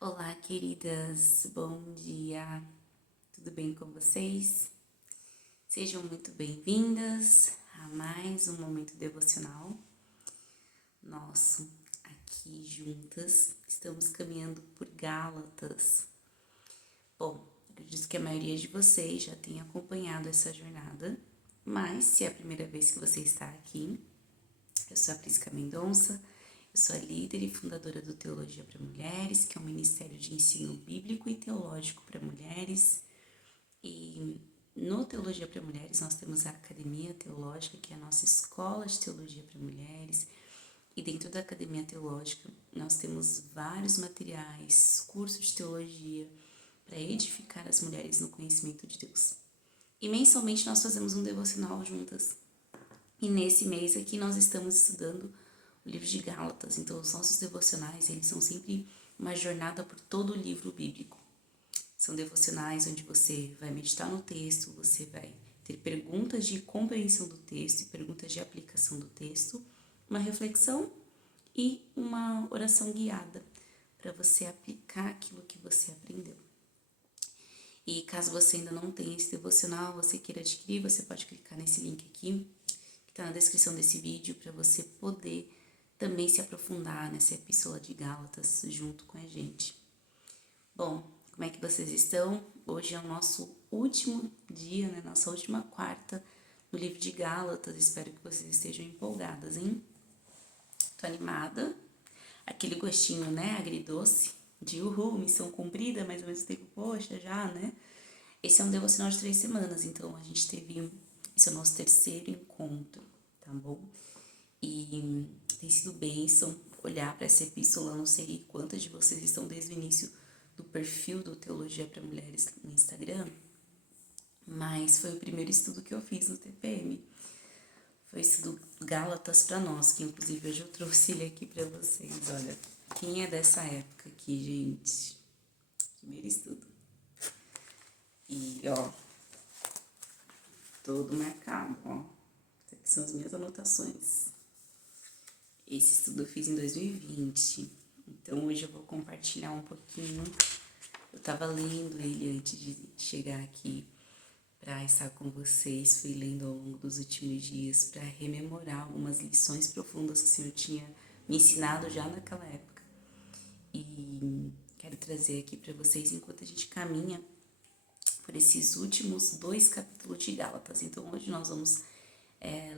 Olá, queridas, bom dia, tudo bem com vocês? Sejam muito bem-vindas a mais um momento devocional nosso aqui juntas. Estamos caminhando por Gálatas. Bom, acredito que a maioria de vocês já tem acompanhado essa jornada, mas se é a primeira vez que você está aqui, eu sou a Prisca Mendonça, eu sou a líder e fundadora do Teologia para Mulheres, que é um ministério de ensino bíblico e teológico para mulheres. E no Teologia para Mulheres nós temos a Academia Teológica, que é a nossa escola de teologia para mulheres. E dentro da Academia Teológica nós temos vários materiais, cursos de teologia para edificar as mulheres no conhecimento de Deus. E mensalmente nós fazemos um devocional juntas. E nesse mês aqui nós estamos estudando o livro de Gálatas. Então os nossos devocionais, eles são sempre uma jornada por todo o livro bíblico. São devocionais onde você vai meditar no texto, você vai ter perguntas de compreensão do texto e perguntas de aplicação do texto, uma reflexão e uma oração guiada para você aplicar aquilo que você aprendeu. E caso você ainda não tenha esse devocional, você queira adquirir, você pode clicar nesse link aqui, que está na descrição desse vídeo, para você poder também se aprofundar nessa epístola de Gálatas junto com a gente. Bom, como é que vocês estão? Hoje é o nosso último dia, né? Nossa última quarta no livro de Gálatas. Espero que vocês estejam empolgadas, hein? Tô animada. Aquele gostinho, né? Agridoce de uhul, missão cumprida, mas ao mesmo tempo, poxa, já, né? Esse é um devocional de 3 semanas, então a gente teve... Esse é o nosso terceiro encontro, tá bom? E tem sido bênção olhar para essa epístola. Não sei quantas de vocês estão desde o início do perfil do Teologia para Mulheres no Instagram, mas foi o primeiro estudo que eu fiz no TPM. Foi o estudo Gálatas para nós, que inclusive hoje eu trouxe ele aqui para vocês. Olha, quem é dessa época aqui, gente? Primeiro estudo. E, ó, todo marcado, ó. Essas aqui são as minhas anotações. Esse estudo eu fiz em 2020, então hoje eu vou compartilhar um pouquinho. Eu estava lendo ele antes de chegar aqui para estar com vocês, fui lendo ao longo dos últimos dias para rememorar algumas lições profundas que o Senhor tinha me ensinado já naquela época. E quero trazer aqui para vocês enquanto a gente caminha por esses últimos 2 capítulos de Gálatas. Então hoje nós vamos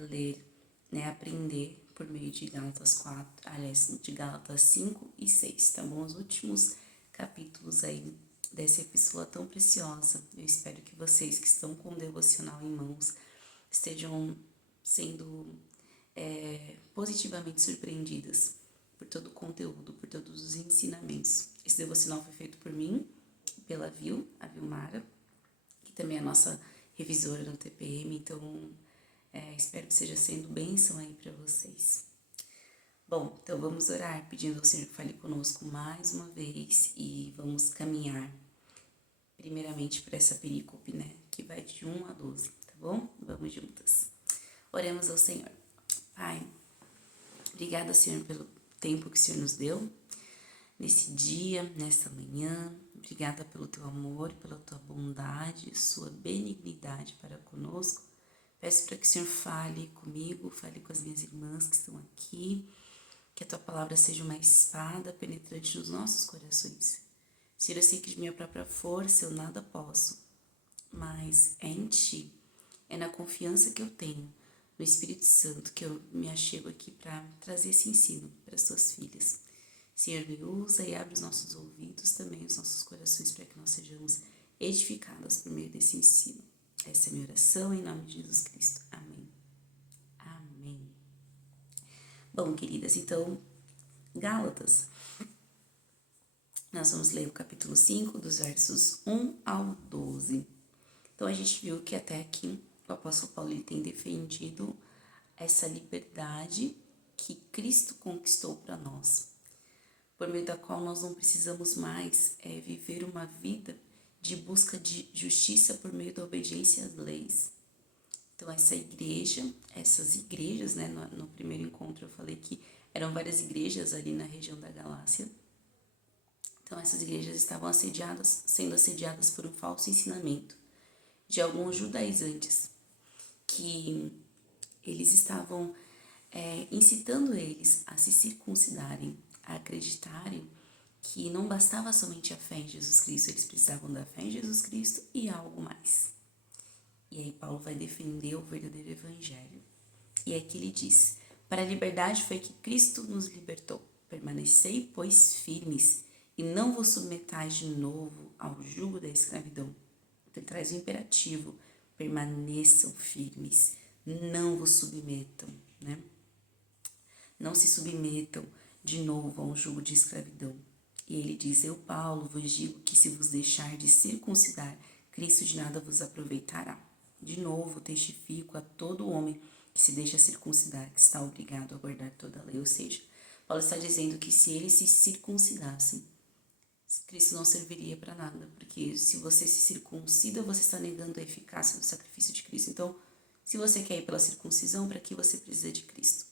ler, né, aprender por meio de Gálatas 4, aliás, de Gálatas 5 e 6, tá bom? Os últimos capítulos aí dessa epístola tão preciosa. Eu espero que vocês que estão com o devocional em mãos estejam sendo positivamente surpreendidas por todo o conteúdo, por todos os ensinamentos. Esse devocional foi feito por mim, pela a Vilmara, que também é a nossa revisora no TPM, então espero que seja sendo bênção aí para vocês. Bom, então vamos orar pedindo ao Senhor que fale conosco mais uma vez e vamos caminhar primeiramente por essa perícope, né, que vai de 1 a 12, tá bom? Vamos juntas. Oremos ao Senhor. Pai, obrigada, Senhor, pelo tempo que o Senhor nos deu nesse dia, nesta manhã. Obrigada pelo teu amor, pela tua bondade, sua benignidade para conosco. Peço para que o Senhor fale comigo, fale com as minhas irmãs que estão aqui, que a tua palavra seja uma espada penetrante nos nossos corações. Senhor, eu sei que de minha própria força eu nada posso, mas é em ti, é na confiança que eu tenho no Espírito Santo que eu me achego aqui para trazer esse ensino para as tuas filhas. Senhor, me usa e abre os nossos ouvidos, também os nossos corações, para que nós sejamos edificadas por meio desse ensino. Essa é a minha oração, em nome de Jesus Cristo. Amém. Amém. Bom, queridas, então, Gálatas, nós vamos ler o capítulo 5, dos versos 1 ao 12. Então, a gente viu que até aqui o apóstolo Paulo ele tem defendido essa liberdade que Cristo conquistou para nós, por meio da qual nós não precisamos mais viver uma vida de busca de justiça por meio da obediência às leis. Então essas igrejas, né, no primeiro encontro eu falei que eram várias igrejas ali na região da Galácia. Então essas igrejas estavam sendo assediadas por um falso ensinamento de alguns judaizantes, que eles estavam incitando eles a se circuncidarem, a acreditarem que não bastava somente a fé em Jesus Cristo, eles precisavam da fé em Jesus Cristo e algo mais. E aí Paulo vai defender o verdadeiro evangelho. E aqui ele diz: para a liberdade foi que Cristo nos libertou. Permanecei, pois, firmes, e não vos submetais de novo ao jugo da escravidão. Ele traz o imperativo: permaneçam firmes, não vos submetam, né? Não se submetam de novo a um jugo de escravidão. E ele diz: eu, Paulo, vos digo que se vos deixar de circuncidar, Cristo de nada vos aproveitará. De novo, testifico a todo homem que se deixa circuncidar, que está obrigado a guardar toda a lei. Ou seja, Paulo está dizendo que se eles se circuncidassem, Cristo não serviria para nada, porque se você se circuncida, você está negando a eficácia do sacrifício de Cristo. Então, se você quer ir pela circuncisão, para que você precisa de Cristo?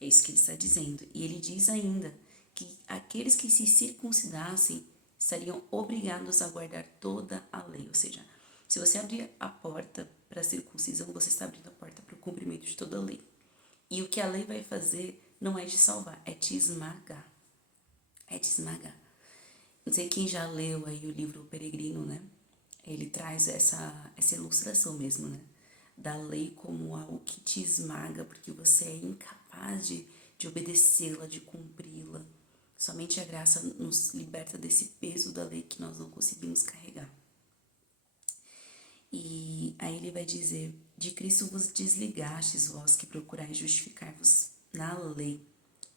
É isso que ele está dizendo. E ele diz ainda que aqueles que se circuncidassem estariam obrigados a guardar toda a lei. Ou seja, se você abrir a porta para a circuncisão, você está abrindo a porta para o cumprimento de toda a lei. E o que a lei vai fazer não é te salvar, é te esmagar. É te esmagar. Não sei quem já leu aí o livro O Peregrino, né? Ele traz essa ilustração mesmo, né? Da lei como algo que te esmaga, porque você é incapaz de obedecê-la, de cumpri-la. Somente a graça nos liberta desse peso da lei que nós não conseguimos carregar. E aí ele vai dizer: de Cristo vos desligastes, vós que procurais justificar-vos na lei,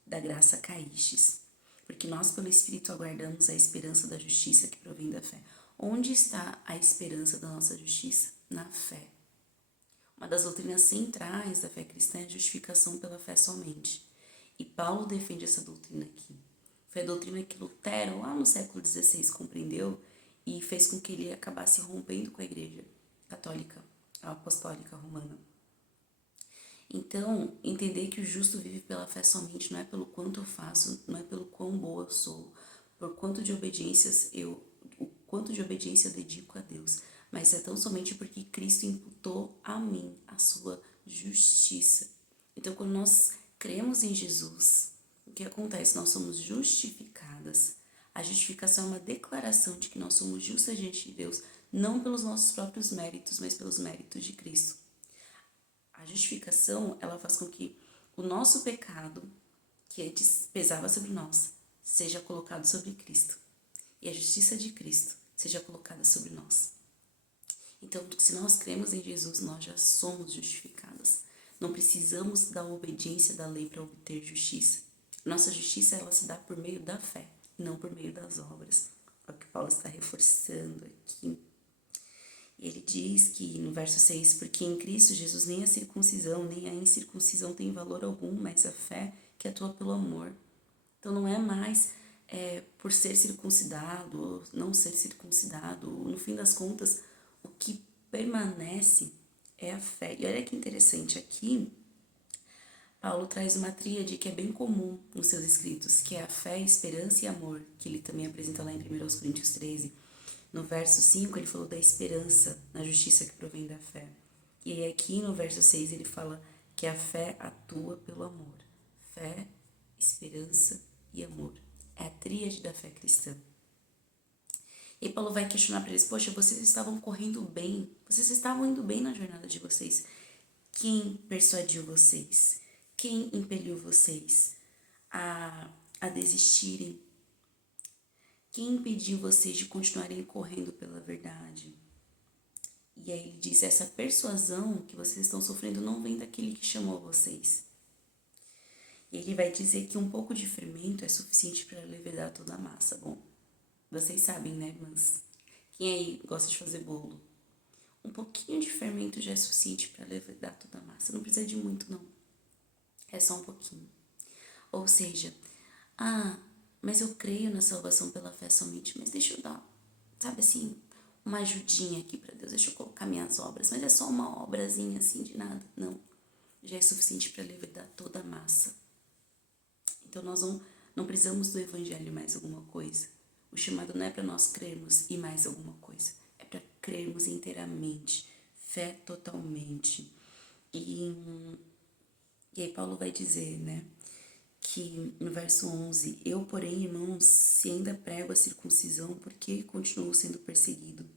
da graça caístes. Porque nós pelo Espírito aguardamos a esperança da justiça que provém da fé. Onde está a esperança da nossa justiça? Na fé. Uma das doutrinas centrais da fé cristã é a justificação pela fé somente. E Paulo defende essa doutrina aqui. Foi a doutrina que Lutero, lá no século XVI, compreendeu e fez com que ele acabasse rompendo com a igreja católica, a apostólica romana. Então, entender que o justo vive pela fé somente não é pelo quanto eu faço, não é pelo quão boa eu sou, por quanto de o quanto de obediência eu dedico a Deus, mas é tão somente porque Cristo imputou a mim a sua justiça. Então, quando nós cremos em Jesus, o que acontece? Nós somos justificadas. A justificação é uma declaração de que nós somos justas diante de Deus, não pelos nossos próprios méritos, mas pelos méritos de Cristo. A justificação, ela faz com que o nosso pecado, que antes pesava sobre nós, seja colocado sobre Cristo. E a justiça de Cristo seja colocada sobre nós. Então, se nós cremos em Jesus, nós já somos justificadas. Não precisamos da obediência da lei para obter justiça. Nossa justiça, ela se dá por meio da fé, não por meio das obras. É o que Paulo está reforçando aqui. Ele diz que no verso 6, porque em Cristo Jesus nem a circuncisão nem a incircuncisão tem valor algum, mas a fé que atua pelo amor. Então não é mais por ser circuncidado ou não ser circuncidado. No fim das contas, o que permanece é a fé. E olha que interessante, aqui Paulo traz uma tríade que é bem comum nos seus escritos, que é a fé, esperança e amor, que ele também apresenta lá em 1 Coríntios 13. No verso 5, ele falou da esperança na justiça que provém da fé. E aí aqui no verso 6, ele fala que a fé atua pelo amor. Fé, esperança e amor. É a tríade da fé cristã. E Paulo vai questionar para eles: poxa, vocês estavam correndo bem, vocês estavam indo bem na jornada de vocês. Quem persuadiu vocês? Quem impeliu vocês a desistirem? Quem impediu vocês de continuarem correndo pela verdade? E aí ele diz: essa persuasão que vocês estão sofrendo não vem daquele que chamou vocês. E ele vai dizer que um pouco de fermento é suficiente para levedar toda a massa. Bom, vocês sabem, né, mas quem aí gosta de fazer bolo? Um pouquinho de fermento já é suficiente para levedar toda a massa. Não precisa de muito, não. É só um pouquinho. Ou seja, mas eu creio na salvação pela fé somente, mas deixa eu dar, sabe assim, uma ajudinha aqui para Deus, deixa eu colocar minhas obras, mas é só uma obrazinha assim de nada. Não, já é suficiente para levedar toda a massa. Então nós não precisamos do evangelho mais alguma coisa. O chamado não é para nós crermos e mais alguma coisa. É para crermos inteiramente, fé totalmente. E aí Paulo vai dizer, né, que no verso 11, eu, porém, irmãos, se ainda prego a circuncisão, porque continuo sendo perseguido?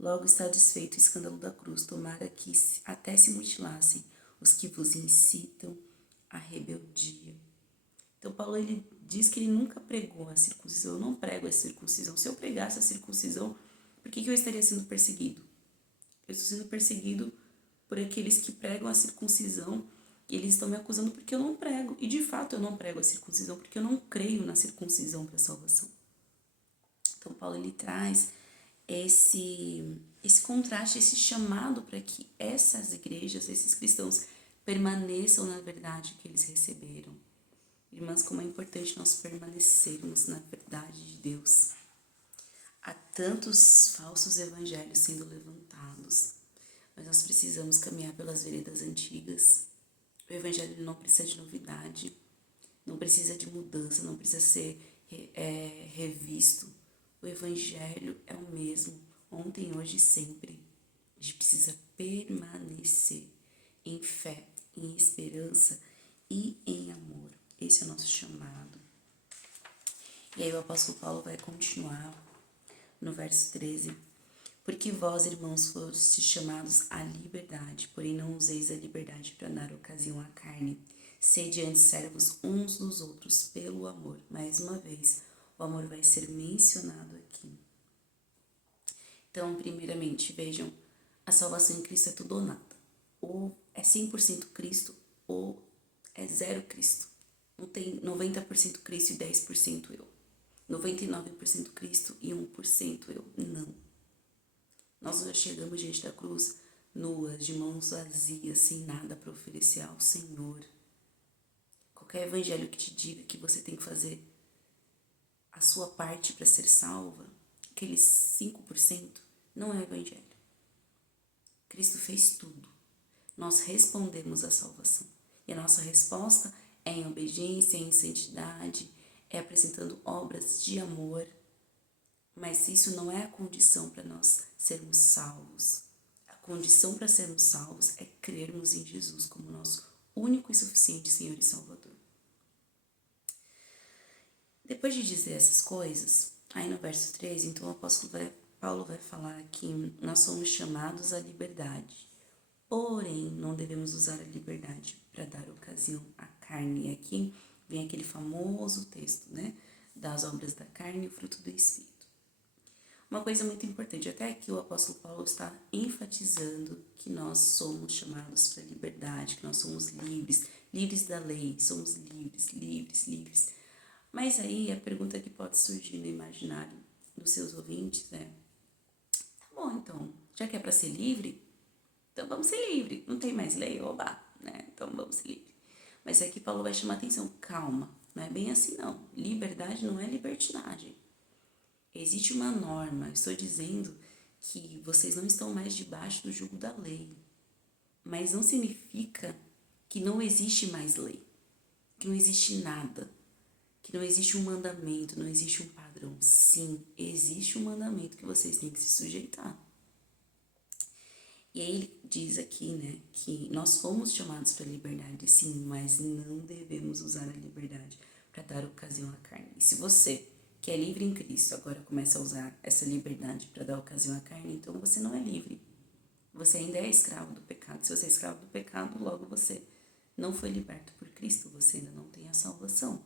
Logo está desfeito o escândalo da cruz, tomara que até se mutilassem os que vos incitam à rebeldia. Então Paulo, ele diz que ele nunca pregou a circuncisão. Eu não prego a circuncisão. Se eu pregasse a circuncisão, por que eu estaria sendo perseguido? Eu estou sendo perseguido por aqueles que pregam a circuncisão e eles estão me acusando porque eu não prego. E de fato eu não prego a circuncisão porque eu não creio na circuncisão para a salvação. Então Paulo, ele traz esse contraste, esse chamado para que essas igrejas, esses cristãos permaneçam na verdade que eles receberam. Irmãs, como é importante nós permanecermos na verdade de Deus. Há tantos falsos evangelhos sendo levantados, mas nós precisamos caminhar pelas veredas antigas. O evangelho não precisa de novidade, não precisa de mudança, não precisa ser revisto. O evangelho é o mesmo, ontem, hoje e sempre. A gente precisa permanecer em fé, em esperança e em amor. Esse é o nosso chamado. E aí o apóstolo Paulo vai continuar no verso 13. Porque vós, irmãos, fostes chamados à liberdade, porém não useis a liberdade para dar ocasião à carne. Sede antes servos uns dos outros pelo amor. Mais uma vez, o amor vai ser mencionado aqui. Então, primeiramente, vejam, a salvação em Cristo é tudo ou nada. Ou é 100% Cristo, ou é zero Cristo. Não tem 90% Cristo e 10% eu. 99% Cristo e 1% eu. Não. Nós já chegamos diante da cruz nuas, de mãos vazias, sem nada para oferecer ao Senhor. Qualquer evangelho que te diga que você tem que fazer a sua parte para ser salva, aqueles 5%, não é evangelho. Cristo fez tudo. Nós respondemos à salvação. E a nossa resposta é em obediência, em santidade, é apresentando obras de amor. Mas isso não é a condição para nós sermos salvos. A condição para sermos salvos é crermos em Jesus como nosso único e suficiente Senhor e Salvador. Depois de dizer essas coisas, aí no verso 13, então o apóstolo Paulo vai falar que nós somos chamados à liberdade. Porém, não devemos usar a liberdade para dar ocasião à carne. E aqui vem aquele famoso texto, né? Das obras da carne e o fruto do Espírito. Uma coisa muito importante, até aqui o apóstolo Paulo está enfatizando que nós somos chamados para a liberdade, que nós somos livres, livres da lei, somos livres, livres, livres. Mas aí a pergunta que pode surgir no imaginário dos seus ouvintes é: tá bom, então, já que é para ser livre, então vamos ser livre, não tem mais lei, oba, né? Então vamos ser livre. Mas aqui Paulo vai chamar atenção, calma, não é bem assim não. Liberdade não é libertinagem. Existe uma norma, estou dizendo que vocês não estão mais debaixo do jugo da lei, mas não significa que não existe mais lei, que não existe nada, que não existe um mandamento, não existe um padrão. Sim, existe um mandamento que vocês têm que se sujeitar. E aí ele diz aqui, né, que nós fomos chamados para a liberdade, sim, mas não devemos usar a liberdade para dar ocasião à carne. E se você, que é livre em Cristo, agora começa a usar essa liberdade para dar ocasião à carne, então você não é livre. Você ainda é escravo do pecado. Se você é escravo do pecado, logo você não foi liberto por Cristo, você ainda não tem a salvação.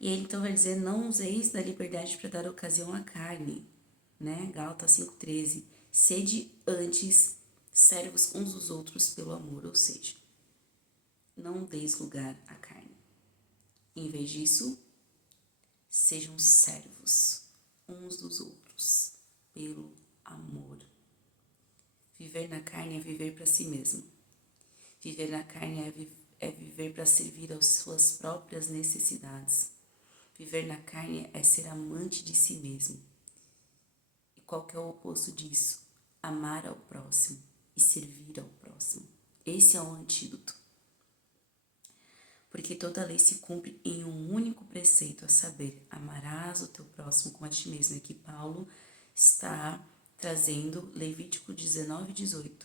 E ele então vai dizer, não useis da liberdade para dar ocasião à carne, né? Gálatas 5,13. Sede antes servos uns dos outros pelo amor, ou seja, não deis lugar à carne. Em vez disso, sejam servos uns dos outros pelo amor. Viver na carne é viver para si mesmo. Viver na carne é viver para servir às suas próprias necessidades. Viver na carne é ser amante de si mesmo. E qual que é o oposto disso? Amar ao próximo e servir ao próximo. Esse é o antídoto. porque toda lei se cumpre em um único preceito, a saber, amarás o teu próximo como a ti mesmo. Aqui Paulo está trazendo Levítico 19:18.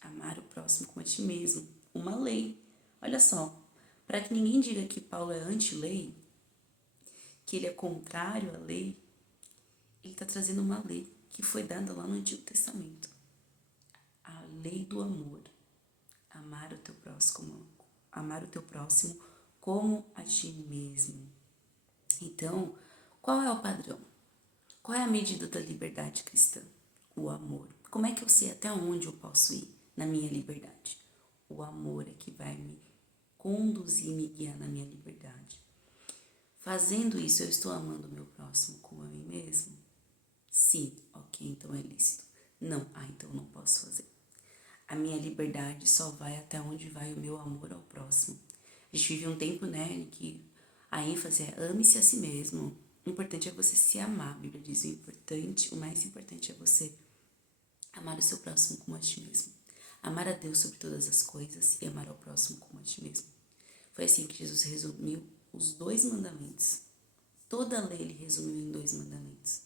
Amar o próximo como a ti mesmo. Uma lei. Olha só, para que ninguém diga que Paulo é anti-lei, que ele é contrário à lei, ele está trazendo uma lei que foi dada lá no Antigo Testamento. A lei do amor. Amar o teu próximo como a ti mesmo. Então, qual é o padrão? Qual é a medida da liberdade cristã? O amor. Como é que eu sei até onde eu posso ir na minha liberdade? O amor é que vai me conduzir, me guiar na minha liberdade. Fazendo isso, eu estou amando o meu próximo como a mim mesmo? Sim, ok, então é lícito. Não, então não posso fazer. A minha liberdade só vai até onde vai o meu amor ao próximo. A gente vive um tempo, né, em que a ênfase é ame-se a si mesmo. O importante é você se amar. A Bíblia diz o mais importante é você amar o seu próximo como a ti mesmo. Amar a Deus sobre todas as coisas e amar ao próximo como a ti mesmo. Foi assim que Jesus resumiu os 2 mandamentos. Toda a lei ele resumiu em 2 mandamentos.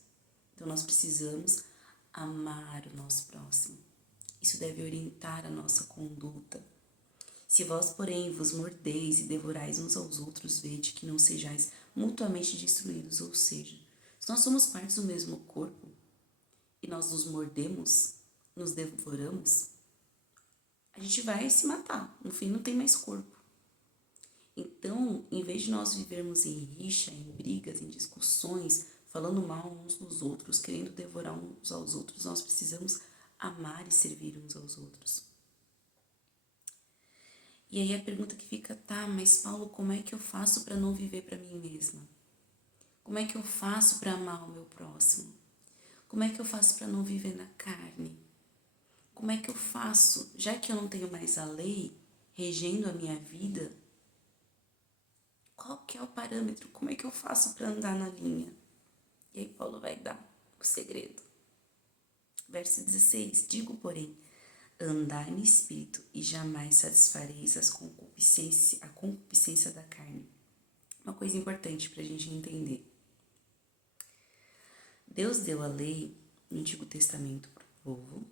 Então nós precisamos amar o nosso próximo. Isso deve orientar a nossa conduta. Se vós, porém, vos mordeis e devorais uns aos outros, vede que não sejais mutuamente destruídos. Ou seja, se nós somos partes do mesmo corpo e nós nos mordemos, nos devoramos, a gente vai se matar. No fim, não tem mais corpo. Então, em vez de nós vivermos em rixa, em brigas, em discussões, falando mal uns dos outros, querendo devorar uns aos outros, nós precisamos amar e servir uns aos outros. E aí a pergunta que fica, tá, mas Paulo, como é que eu faço para não viver para mim mesma? Como é que eu faço para amar o meu próximo? Como é que eu faço para não viver na carne? Como é que eu faço, já que eu não tenho mais a lei regendo a minha vida, qual que é o parâmetro? Como é que eu faço para andar na linha? E aí Paulo vai dar o segredo. Verso 16, digo, porém, andai no Espírito e jamais satisfareis a concupiscência da carne. Uma coisa importante para a gente entender. Deus deu a lei no Antigo Testamento para o povo.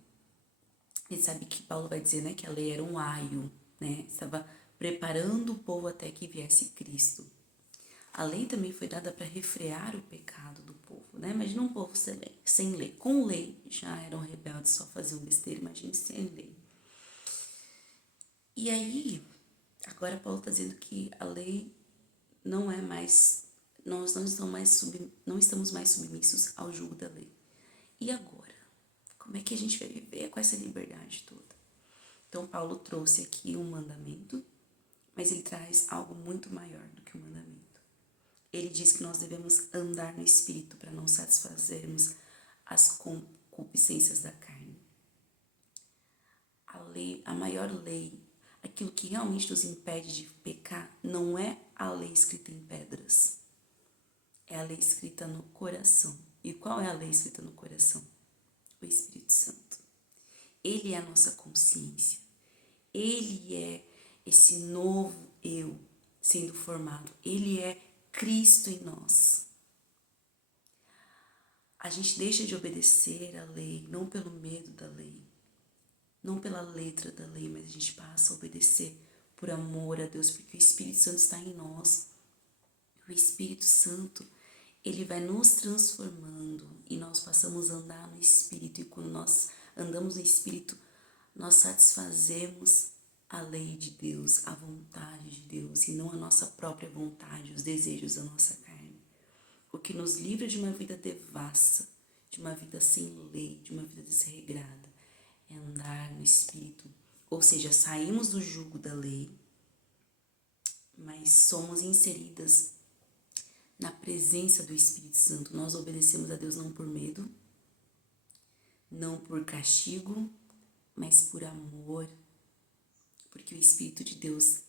E sabe que Paulo vai dizer, né, que a lei era um aio, né? Estava preparando o povo até que viesse Cristo. A lei também foi dada para refrear o pecado do povo, né? Imagina um povo sem lei. Com lei já eram rebeldes, só faziam besteira, imagine sem lei. E aí, agora Paulo está dizendo que a lei não é mais, nós não estamos mais submissos ao jugo da lei. E agora? Como é que a gente vai viver com essa liberdade toda? Então, Paulo trouxe aqui um mandamento, mas ele traz algo muito maior do que o mandamento. Ele diz que nós devemos andar no Espírito para não satisfazermos as concupiscências da carne. A lei, a maior lei, aquilo que realmente nos impede de pecar, não é a lei escrita em pedras. É a lei escrita no coração. E qual é a lei escrita no coração? O Espírito Santo. Ele é a nossa consciência. Ele é esse novo eu sendo formado. Ele é Cristo em nós. A gente deixa de obedecer à lei, não pelo medo da lei, não pela letra da lei, mas a gente passa a obedecer por amor a Deus, porque o Espírito Santo está em nós. O Espírito Santo, ele vai nos transformando e nós passamos a andar no Espírito. E quando nós andamos no Espírito, nós satisfazemos a lei de Deus, a vontade de Deus, e não a nossa própria vontade, os desejos da nossa carne. O que nos livra de uma vida devassa, de uma vida sem lei, de uma vida desregrada, é andar no Espírito. Ou seja, saímos do jugo da lei, mas somos inseridas na presença do Espírito Santo. Nós obedecemos a Deus não por medo, não por castigo, mas por amor. Porque o Espírito de Deus,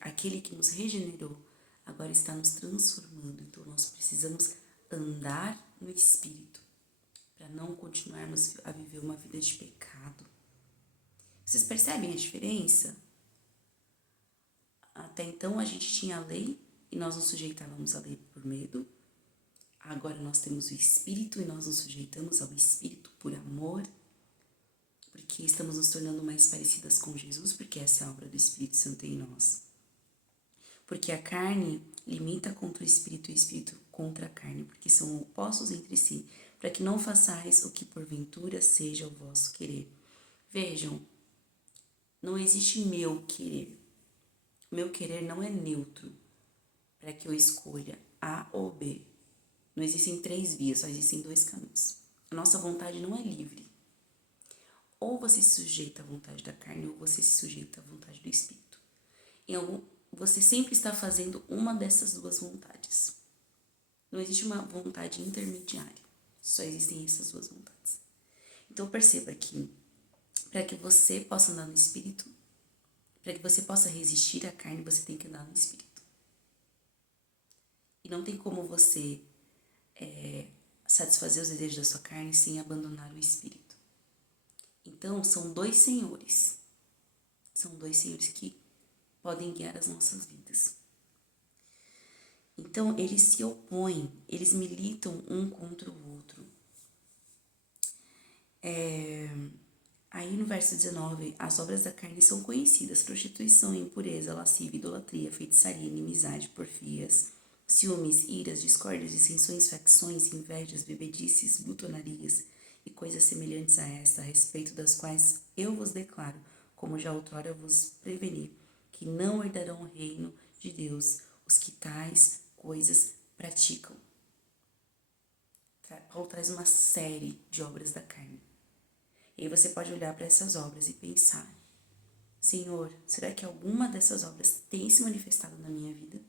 aquele que nos regenerou, agora está nos transformando. Então nós precisamos andar no Espírito para não continuarmos a viver uma vida de pecado. Vocês percebem a diferença? Até então a gente tinha a lei e nós nos sujeitávamos à lei por medo. Agora nós temos o Espírito e nós nos sujeitamos ao Espírito por amor, porque estamos nos tornando mais parecidas com Jesus, porque essa é a obra do Espírito Santo em nós. Porque a carne limita contra o Espírito e o Espírito contra a carne, porque são opostos entre si, para que não façais o que porventura seja o vosso querer. Vejam, não existe meu querer. O meu querer não é neutro para que eu escolha A ou B. Não existem 3 vias, só existem 2 caminhos. A nossa vontade não é livre. Ou você se sujeita à vontade da carne, ou você se sujeita à vontade do Espírito. Você sempre está fazendo uma dessas 2 vontades. Não existe uma vontade intermediária. Só existem essas 2 vontades. Então perceba que para que você possa andar no Espírito, para que você possa resistir à carne, você tem que andar no Espírito. E não tem como você satisfazer os desejos da sua carne sem abandonar o Espírito. Então, são 2 senhores. São 2 senhores que podem guiar as nossas vidas. Então, eles se opõem, eles militam um contra o outro. Aí no verso 19, as obras da carne são conhecidas: prostituição, impureza, lascívia, idolatria, feitiçaria, inimizade, porfias, ciúmes, iras, discórdias, dissensões, facções, invejas, bebedices, glutonarias e coisas semelhantes a esta, a respeito das quais eu vos declaro, como já outrora vos preveni, que não herdarão o reino de Deus os que tais coisas praticam. Paulo traz uma série de obras da carne. E aí você pode olhar para essas obras e pensar: Senhor, será que alguma dessas obras tem se manifestado na minha vida?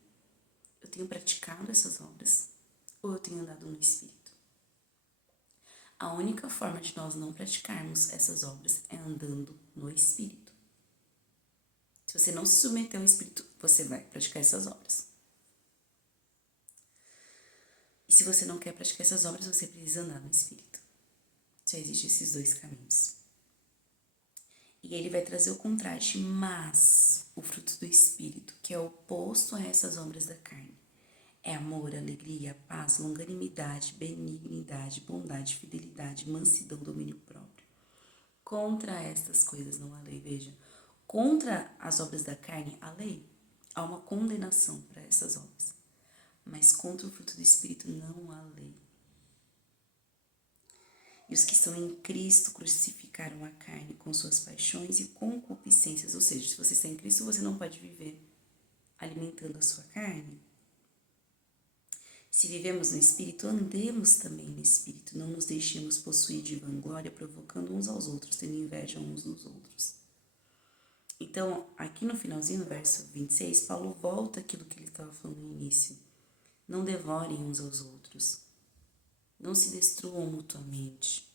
Eu tenho praticado essas obras? Ou eu tenho andado no Espírito? A única forma de nós não praticarmos essas obras é andando no Espírito. Se você não se submeter ao Espírito, você vai praticar essas obras. E se você não quer praticar essas obras, você precisa andar no Espírito. Só existem esses 2 caminhos. E ele vai trazer o contraste, mas o fruto do Espírito, que é oposto a essas obras da carne, é amor, alegria, paz, longanimidade, benignidade, bondade, fidelidade, mansidão, domínio próprio. Contra estas coisas não há lei. Veja, contra as obras da carne, há lei. Há uma condenação para essas obras. Mas contra o fruto do Espírito não há lei. E os que estão em Cristo crucificaram a carne com suas paixões e concupiscências. Ou seja, se você está em Cristo, você não pode viver alimentando a sua carne. Se vivemos no Espírito, andemos também no Espírito. Não nos deixemos possuir de vanglória, provocando uns aos outros, tendo inveja uns dos outros. Então, aqui no finalzinho, no verso 26, Paulo volta àquilo que ele estava falando no início. Não devorem uns aos outros. Não se destruam mutuamente.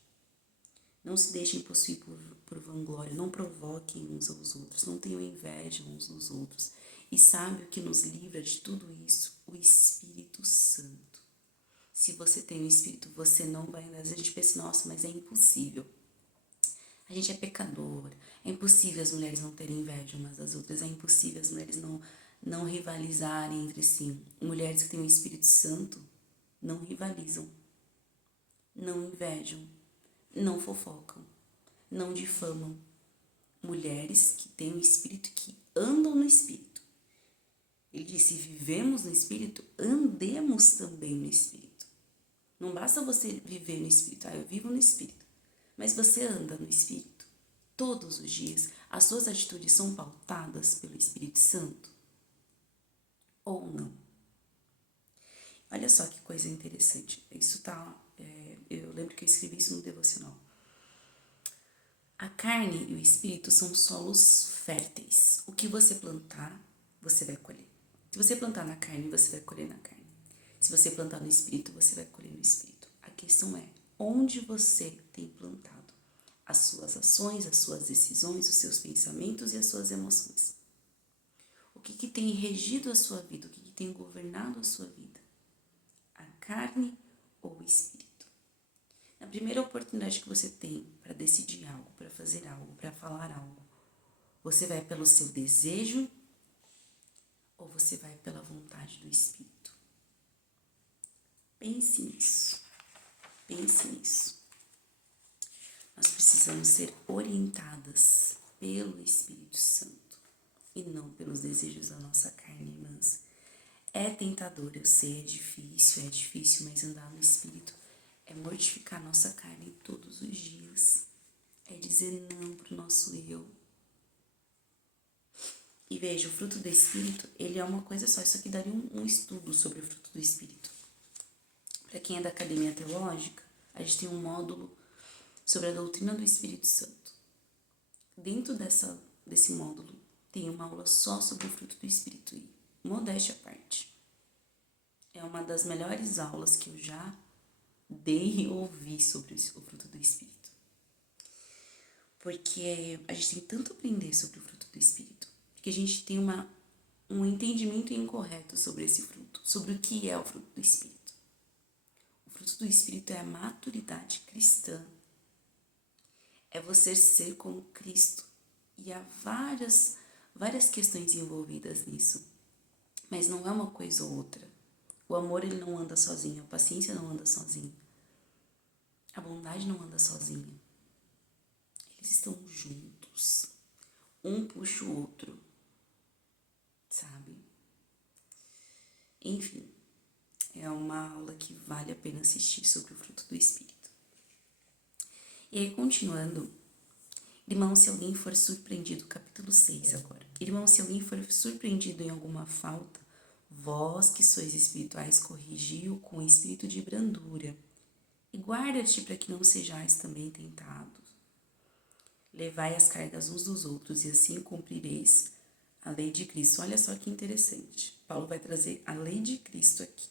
Não se deixem possuir por vanglória. Não provoquem uns aos outros. Não tenham inveja uns dos outros. E sabe o que nos livra de tudo isso? O Espírito Santo. Se você tem o Espírito, você não vai andar. Às vezes a gente pensa, nossa, mas é impossível. A gente é pecador. É impossível as mulheres não terem inveja umas das outras. É impossível as mulheres não rivalizarem entre si. Mulheres que têm o Espírito Santo não rivalizam, não invejam, não fofocam, não difamam. Mulheres que têm o Espírito, que andam no Espírito. Ele disse: se vivemos no Espírito, andemos também no Espírito. Não basta você viver no Espírito. Eu vivo no Espírito. Mas você anda no Espírito todos os dias. As suas atitudes são pautadas pelo Espírito Santo? Ou não? Olha só que coisa interessante. Isso eu lembro que eu escrevi isso no devocional. A carne e o Espírito são solos férteis. O que você plantar, você vai colher. Se você plantar na carne, você vai colher na carne. Se você plantar no Espírito, você vai colher no Espírito. A questão é, onde você tem plantado as suas ações, as suas decisões, os seus pensamentos e as suas emoções? O que tem regido a sua vida? O que tem governado a sua vida? A carne ou o Espírito? Na primeira oportunidade que você tem para decidir algo, para fazer algo, para falar algo, você vai pelo seu desejo ou você vai pela vontade do Espírito? Pense nisso. Pense nisso. Nós precisamos ser orientadas pelo Espírito Santo e não pelos desejos da nossa carne, irmãs. É tentador, eu sei, é difícil, mas andar no Espírito é mortificar nossa carne todos os dias. É dizer não pro nosso eu. E veja, o fruto do Espírito, ele é uma coisa só. Isso aqui daria um estudo sobre o fruto do Espírito. Para quem é da Academia Teológica, a gente tem um módulo sobre a doutrina do Espírito Santo. Dentro desse módulo, tem uma aula só sobre o fruto do Espírito. E, modéstia à parte, é uma das melhores aulas que eu já dei e ouvi sobre o fruto do Espírito. Porque a gente tem tanto a aprender sobre o fruto do Espírito, que a gente tem um entendimento incorreto sobre esse fruto, sobre o que é o fruto do Espírito. O fruto do Espírito é a maturidade cristã. É você ser como Cristo. E há várias questões envolvidas nisso. Mas não é uma coisa ou outra. O amor, ele não anda sozinho. A paciência não anda sozinha. A bondade não anda sozinha. Eles estão juntos. Um puxa o outro. Sabe? Enfim, é uma aula que vale a pena assistir sobre o fruto do Espírito. E aí, continuando, irmão, se alguém for surpreendido, capítulo 6 agora. Irmão, se alguém for surpreendido em alguma falta, vós que sois espirituais, corrigi-o com espírito de brandura. E guarda-te para que não sejais também tentados. Levai as cargas uns dos outros e assim cumprireis a lei de Cristo. Olha só que interessante. Paulo vai trazer a lei de Cristo aqui.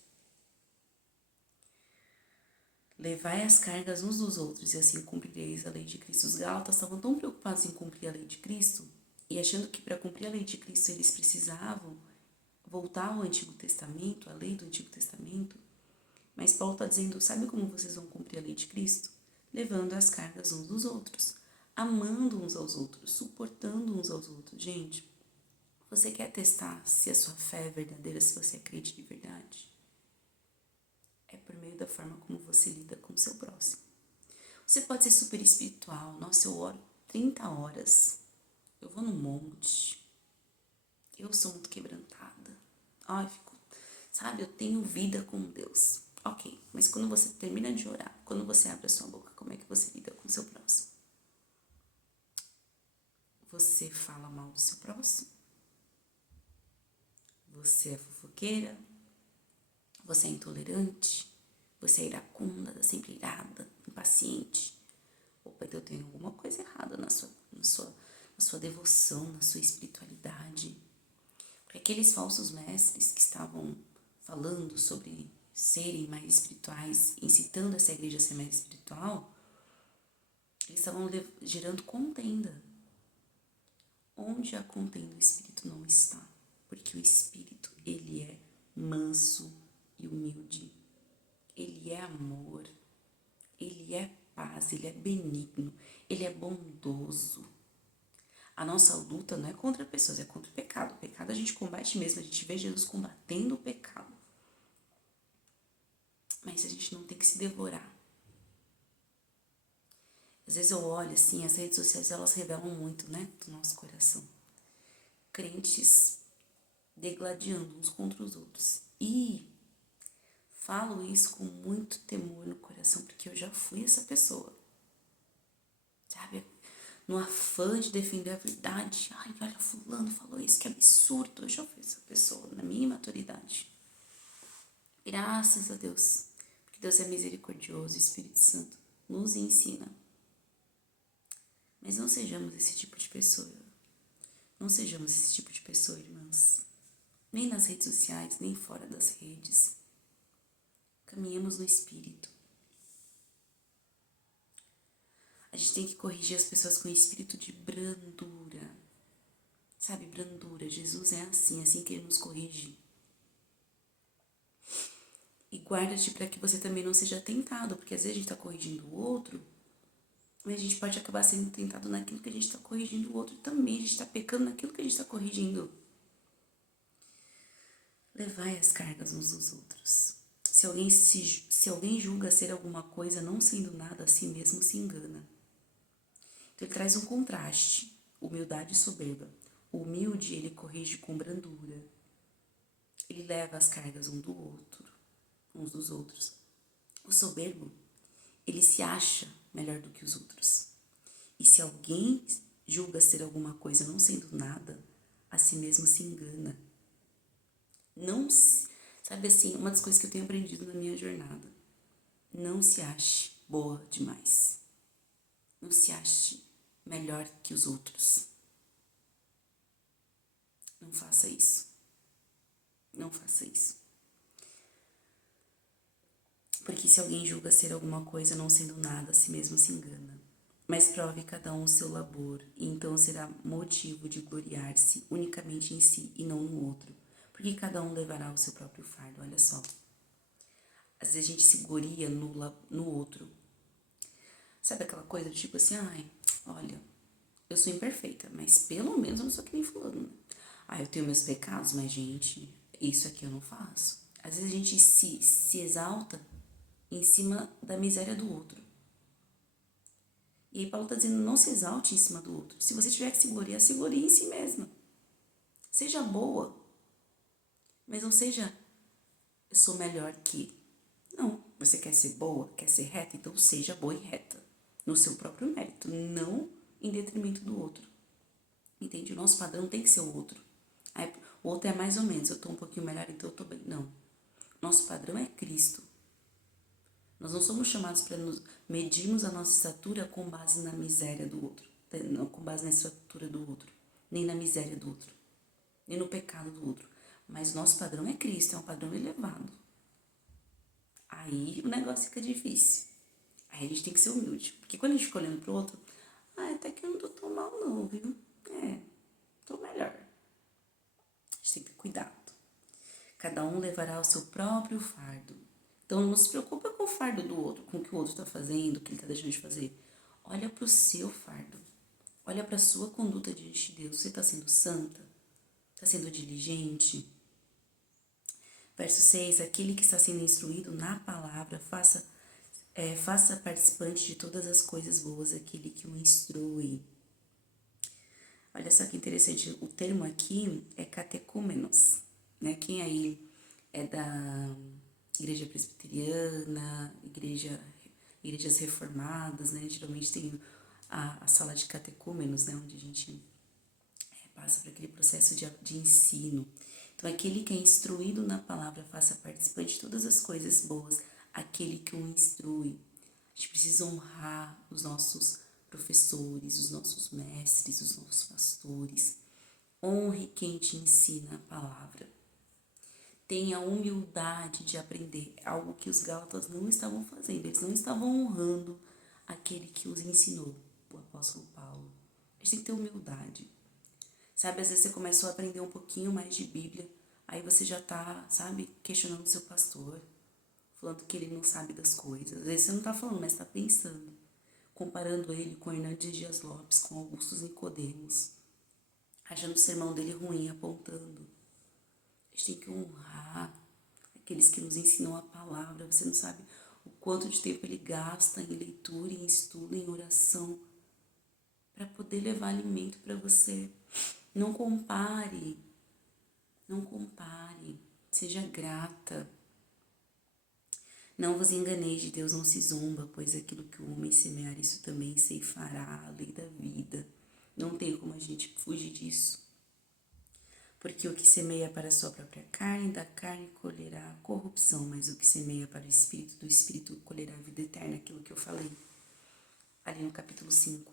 Levai as cargas uns dos outros e assim cumprireis a lei de Cristo. Os gálatas estavam tão preocupados em cumprir a lei de Cristo e achando que para cumprir a lei de Cristo eles precisavam voltar ao Antigo Testamento, a lei do Antigo Testamento. Mas Paulo está dizendo, sabe como vocês vão cumprir a lei de Cristo? Levando as cargas uns dos outros, amando uns aos outros, suportando uns aos outros. Gente, você quer testar se a sua fé é verdadeira, se você é crente de verdade? É por meio da forma como você lida com o seu próximo. Você pode ser super espiritual. Nossa, eu oro 30 horas. Eu vou no monte. Eu sou muito quebrantada. Ai, sabe, eu tenho vida com Deus. Ok, mas quando você termina de orar, quando você abre a sua boca, como é que você lida com o seu próximo? Você fala mal do seu próximo? Você é fofoqueira? Você é intolerante? Você é iracunda, sempre irada, impaciente? Opa, então tem alguma coisa errada na sua devoção, na sua espiritualidade. Porque aqueles falsos mestres que estavam falando sobre serem mais espirituais, incitando essa igreja a ser mais espiritual, eles estavam gerando contenda. Onde a contenda, o Espírito não está. Porque o Espírito, ele é manso e humilde. Ele é amor. Ele é paz, ele é benigno. Ele é bondoso. A nossa luta não é contra pessoas, é contra o pecado. O pecado a gente combate mesmo, a gente vê Jesus combatendo o pecado. Mas a gente não tem que se devorar. Às vezes eu olho assim, as redes sociais elas revelam muito, né, do nosso coração. Crentes degladiando uns contra os outros. E falo isso com muito temor no coração, porque eu já fui essa pessoa. Sabe? No afã de defender a verdade. Ai, olha, fulano falou isso, que absurdo. Eu já fui essa pessoa, na minha imaturidade. Graças a Deus. Porque Deus é misericordioso, o Espírito Santo nos ensina. Mas não sejamos esse tipo de pessoa. Não sejamos esse tipo de pessoa, irmãs. Nem nas redes sociais, nem fora das redes. Caminhemos no Espírito. A gente tem que corrigir as pessoas com espírito de brandura. Sabe, brandura. Jesus é assim que ele nos corrige. E guarda-te para que você também não seja tentado, porque às vezes a gente está corrigindo o outro, mas a gente pode acabar sendo tentado naquilo que a gente está corrigindo o outro também. A gente está pecando naquilo que a gente está corrigindo. Levai as cargas uns dos outros. Se alguém julga ser alguma coisa não sendo nada, a si mesmo se engana. Então ele traz um contraste, humildade e soberba. O humilde ele corrige com brandura. Ele leva as cargas uns dos outros. O soberbo, ele se acha melhor do que os outros. E se alguém julga ser alguma coisa não sendo nada, a si mesmo se engana. Não se, sabe assim, uma das coisas que eu tenho aprendido na minha jornada, não se ache boa demais. Não se ache melhor que os outros. Não faça isso. Não faça isso. Porque se alguém julga ser alguma coisa não sendo nada, a si mesmo se engana. Mas prove cada um o seu labor, e então será motivo de gloriar-se unicamente em si e não no outro. Porque cada um levará o seu próprio fardo, olha só. Às vezes a gente se gloria no outro. Sabe aquela coisa do tipo assim, ai, olha, eu sou imperfeita, mas pelo menos eu não sou que nem fulano, né? Ah, eu tenho meus pecados, mas gente, isso aqui eu não faço. Às vezes a gente se exalta em cima da miséria do outro. E aí Paulo está dizendo, não se exalte em cima do outro. Se você tiver que se glorie em si mesma. Seja boa, mas não seja, eu sou melhor que. Não, você quer ser boa, quer ser reta, então seja boa e reta. No seu próprio mérito, não em detrimento do outro. Entende? O nosso padrão tem que ser o outro. Aí, o outro é mais ou menos, eu estou um pouquinho melhor, então eu estou bem. Não. Nosso padrão é Cristo. Nós não somos chamados para nos medirmos a nossa estatura com base na miséria do outro, não com base na estatura do outro, nem na miséria do outro, nem no pecado do outro. Mas o nosso padrão é Cristo, é um padrão elevado. Aí o negócio fica difícil. Aí a gente tem que ser humilde. Porque quando a gente fica olhando pro outro, até que eu não tô tão mal não, viu? Tô melhor. A gente tem que ter cuidado. Cada um levará o seu próprio fardo. Então não se preocupa com o fardo do outro, com o que o outro está fazendo, o que ele está deixando de fazer. Olha para o seu fardo. Olha para a sua conduta diante de Deus. Você está sendo santa? Está sendo diligente? Verso 6. Aquele que está sendo instruído na palavra, faça participante de todas as coisas boas aquele que o instrui. Olha só que interessante, o termo aqui é catecúmenos, né? Quem aí é da igreja presbiteriana, igrejas reformadas, né? Geralmente tem a sala de catecúmenos, né? Onde a gente passa por aquele processo de ensino. Então, aquele que é instruído na palavra, faça participante de todas as coisas boas, aquele que o instrui. A gente precisa honrar os nossos professores, os nossos mestres, os nossos pastores. Honre quem te ensina a palavra. Tenha humildade de aprender, algo que os gálatas não estavam fazendo. Eles não estavam honrando aquele que os ensinou, o apóstolo Paulo. A gente tem que ter humildade. Sabe, às vezes você começou a aprender um pouquinho mais de Bíblia, aí você já tá, sabe, questionando o seu pastor, falando que ele não sabe das coisas. Às vezes você não tá falando, mas tá pensando, comparando ele com Hernandes Dias Lopes, com Augusto Nicodemos, achando o sermão dele ruim, apontando. A gente tem que honrar aqueles que nos ensinam a palavra. Você não sabe o quanto de tempo ele gasta em leitura, em estudo, em oração, para poder levar alimento para você. Não compare, seja grata. Não vos enganeis, de Deus não se zomba, pois aquilo que o homem semear, isso também ceifará, a lei da vida. Não tem como a gente fugir disso. Porque o que semeia para a sua própria carne, da carne colherá corrupção, mas o que semeia para o Espírito, do Espírito colherá a vida eterna, aquilo que eu falei ali no capítulo 5.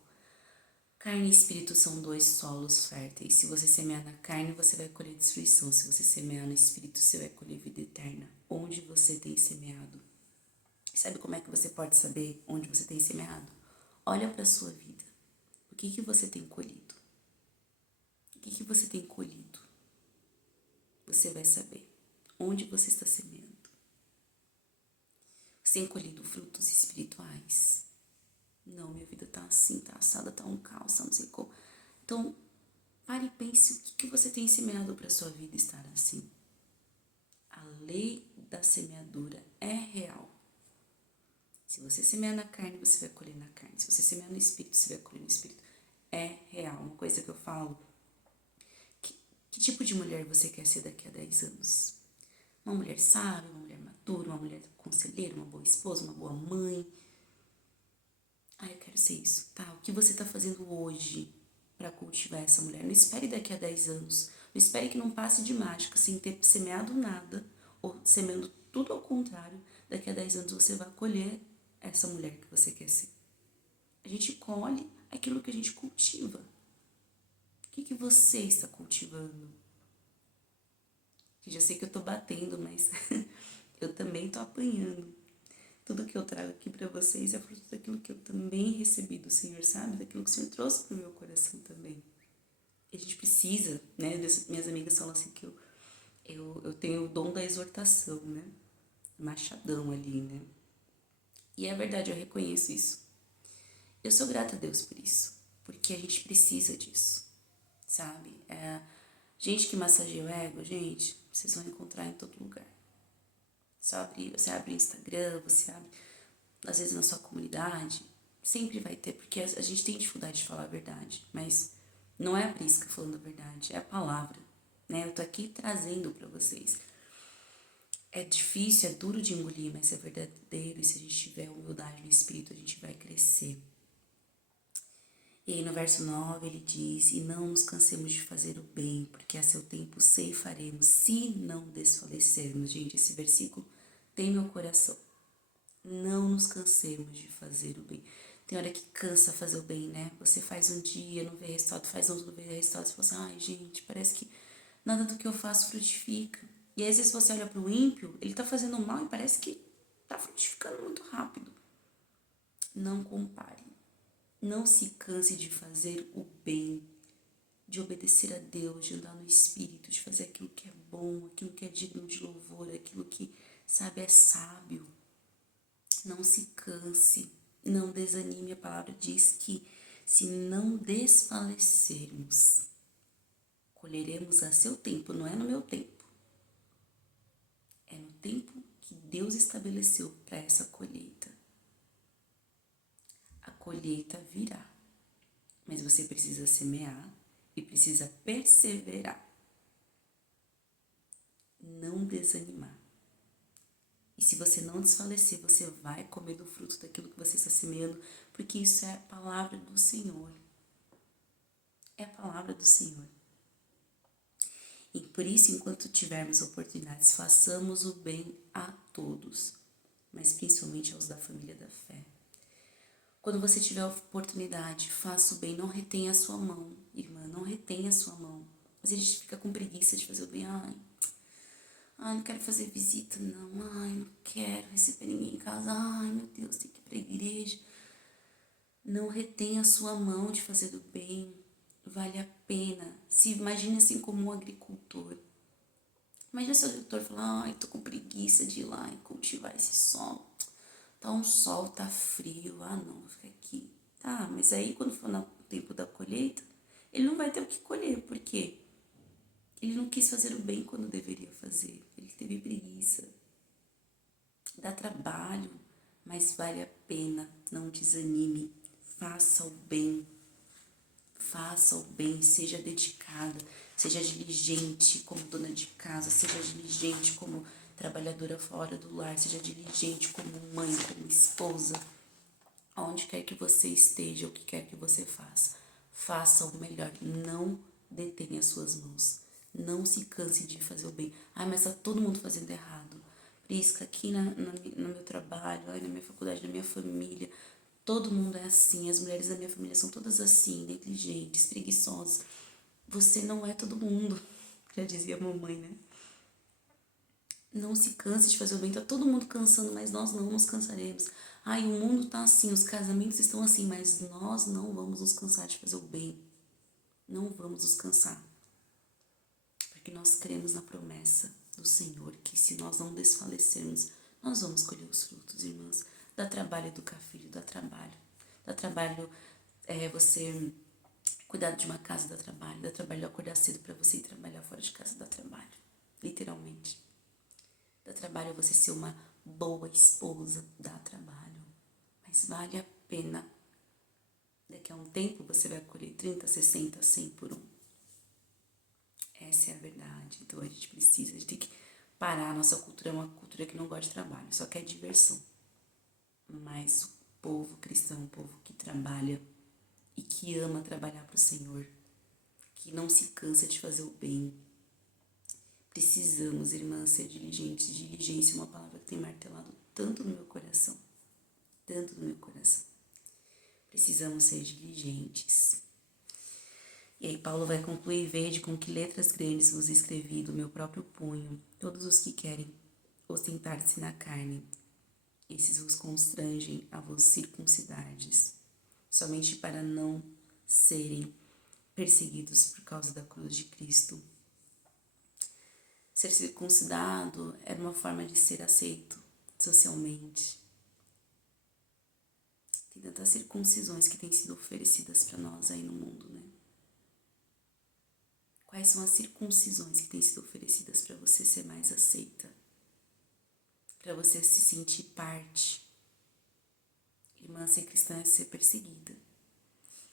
Carne e espírito são dois solos férteis. Se você semear na carne, você vai colher destruição. Se você semear no espírito, você vai colher vida eterna. Onde você tem semeado? Sabe como é que você pode saber onde você tem semeado? Olha para a sua vida. O que você tem colhido? O que você tem colhido? Você vai saber onde você está semeando. Você tem colhido frutos espirituais? Não, minha vida tá assim, tá assada, tá um caos, tá não sei como. Então, pare e pense o que você tem semeado para sua vida estar assim. A lei da semeadura é real. Se você semear na carne, você vai colher na carne. Se você semear no espírito, você vai colher no espírito. É real. Uma coisa que eu falo, que tipo de mulher você quer ser daqui a 10 anos? Uma mulher sábia, uma mulher madura, uma mulher conselheira, uma boa esposa, uma boa mãe. Eu quero ser isso, tá? O que você tá fazendo hoje para cultivar essa mulher? Não espere daqui a 10 anos. Não espere que não passe de mágica, sem ter semeado nada, ou semeando tudo ao contrário. Daqui a 10 anos você vai colher essa mulher que você quer ser. A gente colhe aquilo que a gente cultiva. O que você está cultivando? Eu já sei que eu tô batendo, mas eu também tô apanhando. Tudo que eu trago aqui para vocês é fruto daquilo que eu também recebi do Senhor, sabe? Daquilo que o Senhor trouxe pro meu coração também. E a gente precisa, né? Minhas amigas falam assim que eu tenho o dom da exortação, né? Machadão ali, né? E é verdade, eu reconheço isso. Eu sou grata a Deus por isso, porque a gente precisa disso, sabe? Gente que massageia o ego, gente, vocês vão encontrar em todo lugar. Você abre o Instagram, você abre, às vezes na sua comunidade, sempre vai ter, porque a gente tem dificuldade de falar a verdade, mas não é a Prisca falando a verdade, é a palavra, né? Eu tô aqui trazendo para vocês. É difícil, é duro de engolir, mas é verdadeiro, e se a gente tiver humildade no espírito, a gente vai crescer. E aí no verso 9 ele diz, e não nos cansemos de fazer o bem, porque a seu tempo ceifaremos, se não desfalecermos. Gente, esse versículo tem meu coração. Não nos cansemos de fazer o bem. Tem hora que cansa fazer o bem, né? Você faz um dia, não vê resultado, faz outro, não vê resultado, você fala assim, ai gente, parece que nada do que eu faço frutifica. E às vezes você olha pro ímpio, ele tá fazendo mal e parece que tá frutificando muito rápido. Não compare. Não se canse de fazer o bem, de obedecer a Deus, de andar no Espírito, de fazer aquilo que é bom, aquilo que é digno de louvor, aquilo que, sabe, é sábio. Não se canse, não desanime. A palavra diz que se não desfalecermos, colheremos a seu tempo, não é no meu tempo. É no tempo que Deus estabeleceu para essa colheita. A colheita virá, mas você precisa semear e precisa perseverar. Não desanimar. E se você não desfalecer, você vai comer do fruto daquilo que você está semeando, porque isso é a palavra do Senhor. É a palavra do Senhor. E por isso, enquanto tivermos oportunidades, façamos o bem a todos, mas principalmente aos da família da fé. Quando você tiver oportunidade, faça o bem, não retenha a sua mão, irmã, não retenha a sua mão. Mas a gente fica com preguiça de fazer o bem. Não quero fazer visita, não. Não quero receber ninguém em casa. Meu Deus, tem que ir pra igreja. Não retenha a sua mão de fazer do bem. Vale a pena. Se imagine assim como um agricultor. Imagina se o agricultor falar, tô com preguiça de ir lá e cultivar esse solo. Tá um sol, tá frio. Não, vou ficar aqui. Tá, mas aí quando for no tempo da colheita, ele não vai ter o que colher. Por quê? Ele não quis fazer o bem quando deveria fazer. Ele teve preguiça. Dá trabalho, mas vale a pena. Não desanime. Faça o bem. Faça o bem. Seja dedicada. Seja diligente como dona de casa. Seja diligente como trabalhadora fora do lar. Seja diligente como mãe, como esposa. Aonde quer que você esteja, o que quer que você faça. Faça o melhor. Não detenha as suas mãos. Não se canse de fazer o bem. Mas tá todo mundo fazendo errado. Prisca, aqui no meu trabalho, na minha faculdade, na minha família, todo mundo é assim. As mulheres da minha família são todas assim, negligentes, preguiçosas. Você não é todo mundo, já dizia a mamãe, né? Não se canse de fazer o bem. Tá todo mundo cansando, mas nós não nos cansaremos. O mundo tá assim, os casamentos estão assim, mas nós não vamos nos cansar de fazer o bem. Não vamos nos cansar. Porque nós cremos na promessa do Senhor, que se nós não desfalecermos, nós vamos colher os frutos, irmãs. Dá trabalho educar filho, dá trabalho. Dá trabalho você cuidar de uma casa, dá trabalho. Dá trabalho acordar cedo para você ir trabalhar fora de casa, dá trabalho. Literalmente. Dá trabalho você ser uma boa esposa, dá trabalho, mas vale a pena. Daqui a um tempo você vai colher 30, 60, 100 por um. Essa é a verdade. Então a gente tem que parar. A nossa cultura é uma cultura que não gosta de trabalho, só quer diversão. Mas o povo cristão é um povo que trabalha e que ama trabalhar para o Senhor, que não se cansa de fazer o bem. Precisamos, irmãs, ser diligentes. Diligência é uma palavra que tem martelado tanto no meu coração, tanto no meu coração. Precisamos ser diligentes. E aí Paulo vai concluir: vede com que letras grandes vos escrevi do meu próprio punho, todos os que querem ostentar-se na carne, esses vos constrangem a vos circuncidardes, somente para não serem perseguidos por causa da cruz de Cristo. Ser circuncidado era uma forma de ser aceito socialmente. Tem tantas circuncisões que têm sido oferecidas para nós aí no mundo, né? Quais são as circuncisões que têm sido oferecidas para você ser mais aceita? Para você se sentir parte? Irmã, ser cristã é ser perseguida.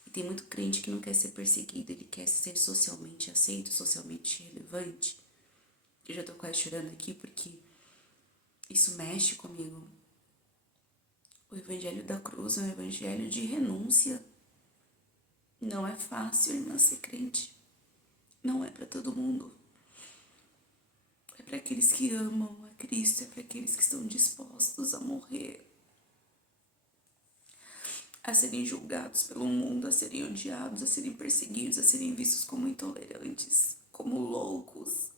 E tem muito crente que não quer ser perseguido, ele quer ser socialmente aceito, socialmente relevante. Eu já tô quase chorando aqui porque isso mexe comigo. O evangelho da cruz é um evangelho de renúncia. Não é fácil, irmã, ser crente. Não é para todo mundo. É para aqueles que amam a Cristo, é para aqueles que estão dispostos a morrer, a serem julgados pelo mundo, a serem odiados, a serem perseguidos, a serem vistos como intolerantes, como loucos.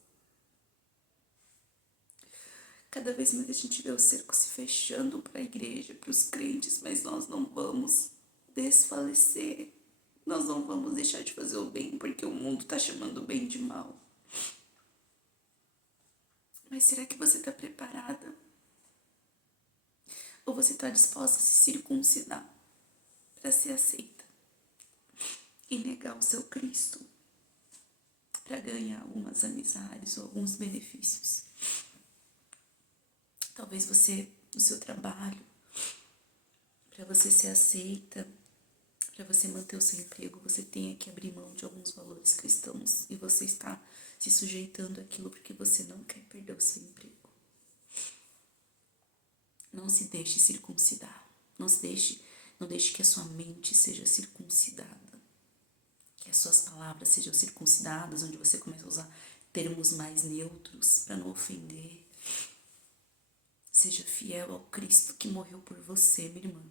Cada vez mais a gente vê o cerco se fechando para a igreja, para os crentes, mas nós não vamos desfalecer. Nós não vamos deixar de fazer o bem, porque o mundo está chamando o bem de mal. Mas será que você está preparada? Ou você está disposta a se circuncidar para ser aceita e negar o seu Cristo para ganhar algumas amizades ou alguns benefícios? Talvez você, no seu trabalho, para você ser aceita, para você manter o seu emprego, você tenha que abrir mão de alguns valores cristãos e você está se sujeitando àquilo porque você não quer perder o seu emprego. Não se deixe circuncidar. Não deixe que a sua mente seja circuncidada. Que as suas palavras sejam circuncidadas, onde você começa a usar termos mais neutros para não ofender. Seja fiel ao Cristo que morreu por você, minha irmã.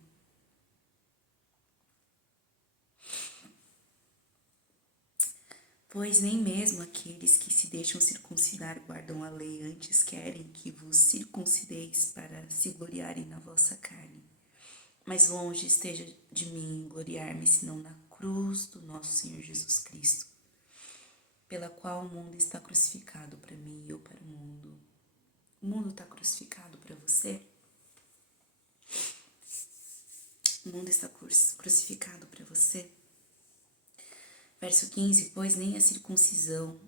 Pois nem mesmo aqueles que se deixam circuncidar guardam a lei, antes querem que vos circuncideis para se gloriarem na vossa carne. Mas longe esteja de mim gloriar-me, senão na cruz do nosso Senhor Jesus Cristo, pela qual o mundo está crucificado para mim e eu para o mundo. O mundo está crucificado para você? O mundo está crucificado para você? Verso 15, pois nem a circuncisão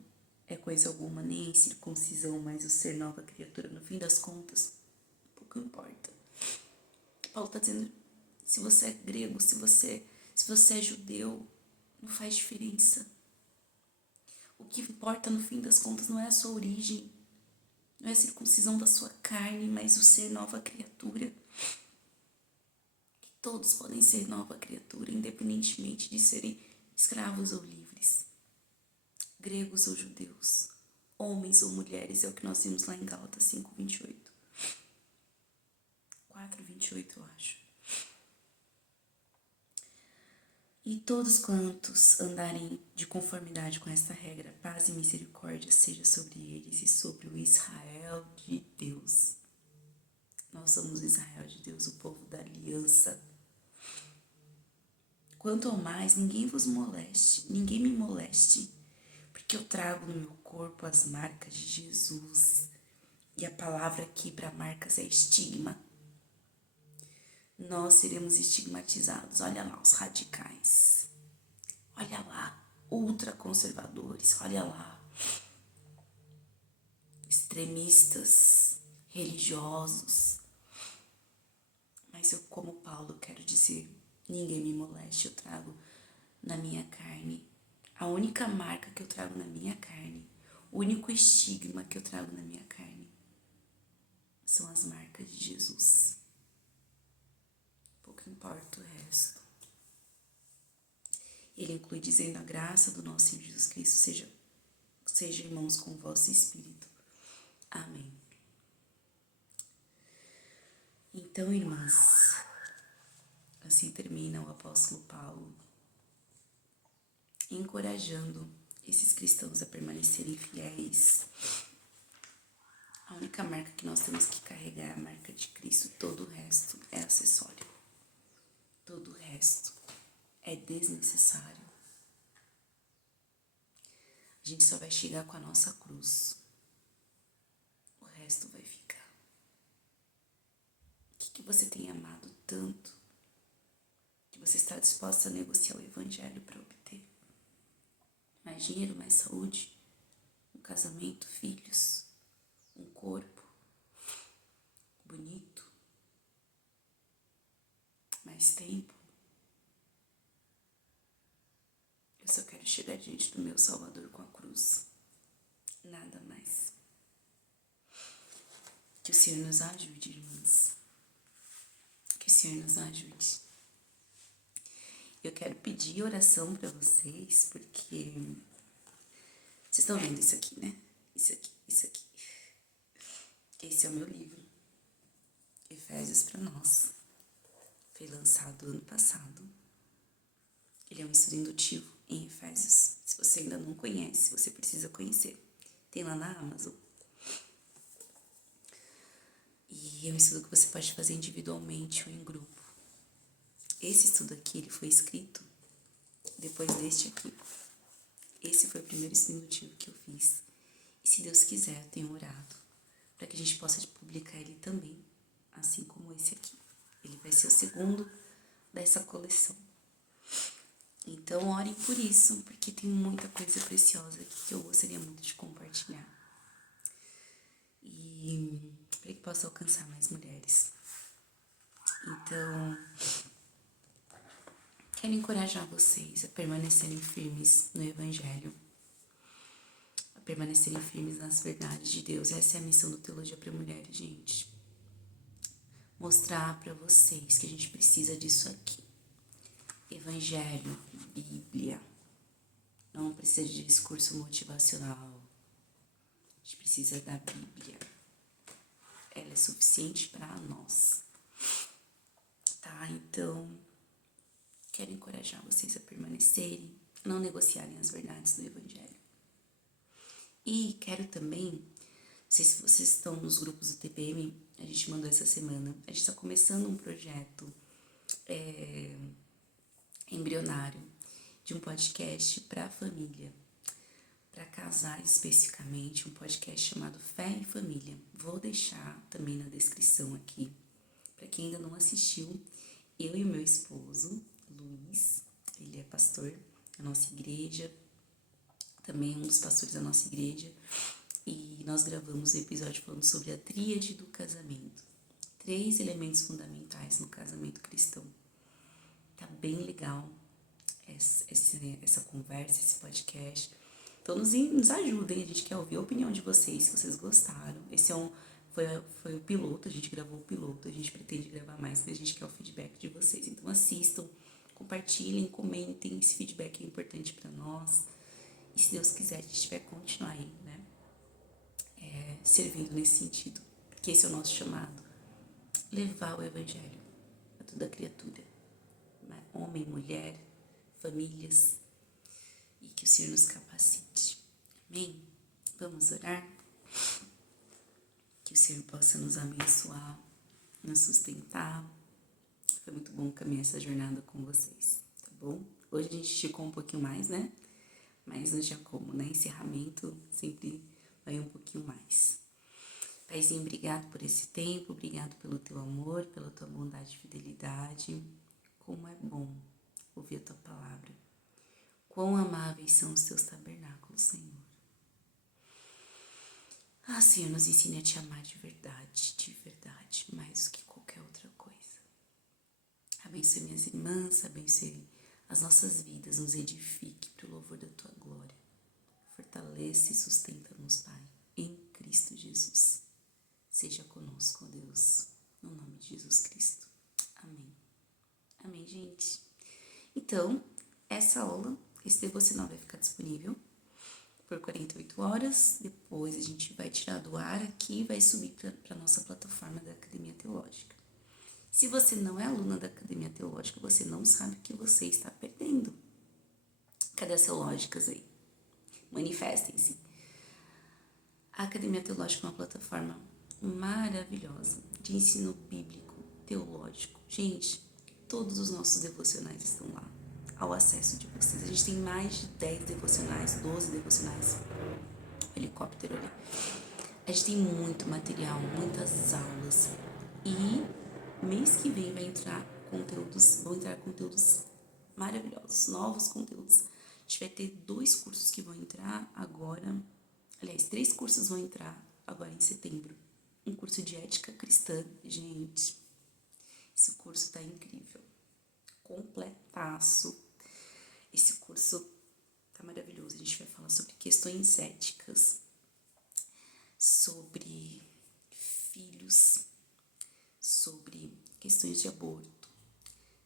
é coisa alguma, nem a incircuncisão, mas o ser nova criatura. No fim das contas, pouco importa. Paulo está dizendo, se você é grego, se você é judeu, não faz diferença. O que importa no fim das contas não é a sua origem, não é a circuncisão da sua carne, mas o ser nova criatura. Que todos podem ser nova criatura, independentemente de serem escravos ou livres, gregos ou judeus, homens ou mulheres, é o que nós vimos lá em Gálatas 5:28. 4:28, eu acho. E todos quantos andarem de conformidade com esta regra, paz e misericórdia seja sobre eles e sobre o Israel de Deus. Nós somos o Israel de Deus, o povo da aliança. Quanto ao mais, ninguém me moleste, porque eu trago no meu corpo as marcas de Jesus. E a palavra aqui para marcas é estigma. Nós seremos estigmatizados. Olha lá os radicais. Olha lá, ultraconservadores. Olha lá, extremistas, religiosos. Mas eu, como Paulo, quero dizer, ninguém me moleste, eu trago na minha carne. A única marca que eu trago na minha carne, o único estigma que eu trago na minha carne, são as marcas de Jesus. Pouco importa o resto. Ele inclui dizendo: a graça do nosso Senhor Jesus Cristo seja irmãos com o vosso espírito. Amém. Então, irmãs, assim termina o apóstolo Paulo, encorajando esses cristãos a permanecerem fiéis. A única marca que nós temos que carregar é a marca de Cristo. Todo o resto é acessório. Todo o resto é desnecessário. A gente só vai chegar com a nossa cruz. O resto vai ficar. O que você tem amado tanto que você está disposta a negociar o evangelho para obter? Mais dinheiro, mais saúde, um casamento, filhos, um corpo bonito, mais tempo. Eu só quero chegar diante do meu Salvador com a cruz. Nada mais. Que o Senhor nos ajude, irmãs. Que o Senhor nos ajude. Eu quero pedir oração para vocês, porque vocês estão vendo isso aqui, né? Isso aqui, isso aqui. Esse é o meu livro, Efésios para Nós. Foi lançado ano passado. Ele é um estudo indutivo em Efésios. Se você ainda não conhece, você precisa conhecer. Tem lá na Amazon. E é um estudo que você pode fazer individualmente ou em grupo. Esse estudo aqui, ele foi escrito depois deste aqui. Esse foi o primeiro estudo indutivo que eu fiz. E se Deus quiser, eu tenho orado para que a gente possa publicar ele também, assim como esse aqui. Ele vai ser o segundo dessa coleção. Então, orem por isso, porque tem muita coisa preciosa aqui que eu gostaria muito de compartilhar. E para que possa alcançar mais mulheres. Então, quero encorajar vocês a permanecerem firmes no Evangelho, a permanecerem firmes nas verdades de Deus. Essa é a missão do Teologia para Mulheres, gente. Mostrar para vocês que a gente precisa disso aqui. Evangelho, Bíblia. Não precisa de discurso motivacional. A gente precisa da Bíblia. Ela é suficiente para nós. Tá? Então, quero encorajar vocês a permanecerem, não negociarem as verdades do Evangelho. E quero também, não sei se vocês estão nos grupos do TPM, a gente mandou essa semana, a gente está começando um projeto embrionário de um podcast para a família, para casais especificamente, um podcast chamado Fé e Família. Vou deixar também na descrição aqui, para quem ainda não assistiu. Eu e o meu esposo, Luiz, ele é pastor da nossa igreja, também um dos pastores da nossa igreja, e nós gravamos um episódio falando sobre a tríade do casamento. 3 elementos fundamentais no casamento cristão. Tá bem legal essa conversa, esse podcast. Então nos ajudem, a gente quer ouvir a opinião de vocês, se vocês gostaram. Esse foi o piloto, a gente gravou o piloto, a gente pretende gravar mais, mas a gente quer o feedback de vocês. Então assistam, compartilhem, comentem, esse feedback é importante para nós. E se Deus quiser, a gente vai continuar aí, né? Servindo nesse sentido, porque esse é o nosso chamado. Levar o Evangelho a toda criatura, né? Homem, mulher, famílias, e que o Senhor nos capacite. Amém? Vamos orar? Que o Senhor possa nos abençoar, nos sustentar. Foi muito bom caminhar essa jornada com vocês, tá bom? Hoje a gente esticou um pouquinho mais, né? Mas não tinha como, né? Encerramento sempre vai um pouquinho mais. Paizinho, obrigado por esse tempo, obrigado pelo teu amor, pela tua bondade e fidelidade. Como é bom ouvir a tua palavra. Quão amáveis são os teus tabernáculos, Senhor. Senhor, nos ensine a te amar de verdade, mais do que qualquer outra coisa. Abençoe minhas irmãs, abençoe as nossas vidas, nos edifique para o louvor da tua glória. Fortalece e sustenta-nos, Pai, em Cristo Jesus. Seja conosco, ó Deus, no nome de Jesus Cristo. Amém. Amém, gente. Então, essa aula, esse devocional vai ficar disponível por 48 horas. Depois a gente vai tirar do ar aqui e vai subir para a nossa plataforma da Academia Teológica. Se você não é aluna da Academia Teológica, você não sabe o que você está perdendo. Cadê as teológicas aí? Manifestem-se. A Academia Teológica é uma plataforma maravilhosa de ensino bíblico, teológico. Gente, todos os nossos devocionais estão lá, ao acesso de vocês. A gente tem mais de 10 devocionais, 12 devocionais. O helicóptero ali. A gente tem muito material, muitas aulas. E mês que vem vão entrar conteúdos maravilhosos, novos conteúdos. A gente vai ter 2 cursos que vão entrar agora. Aliás, 3 cursos vão entrar agora em setembro. Um curso de ética cristã. Gente, esse curso tá incrível. Completaço. Esse curso tá maravilhoso. A gente vai falar sobre questões éticas, sobre filhos, sobre questões de aborto,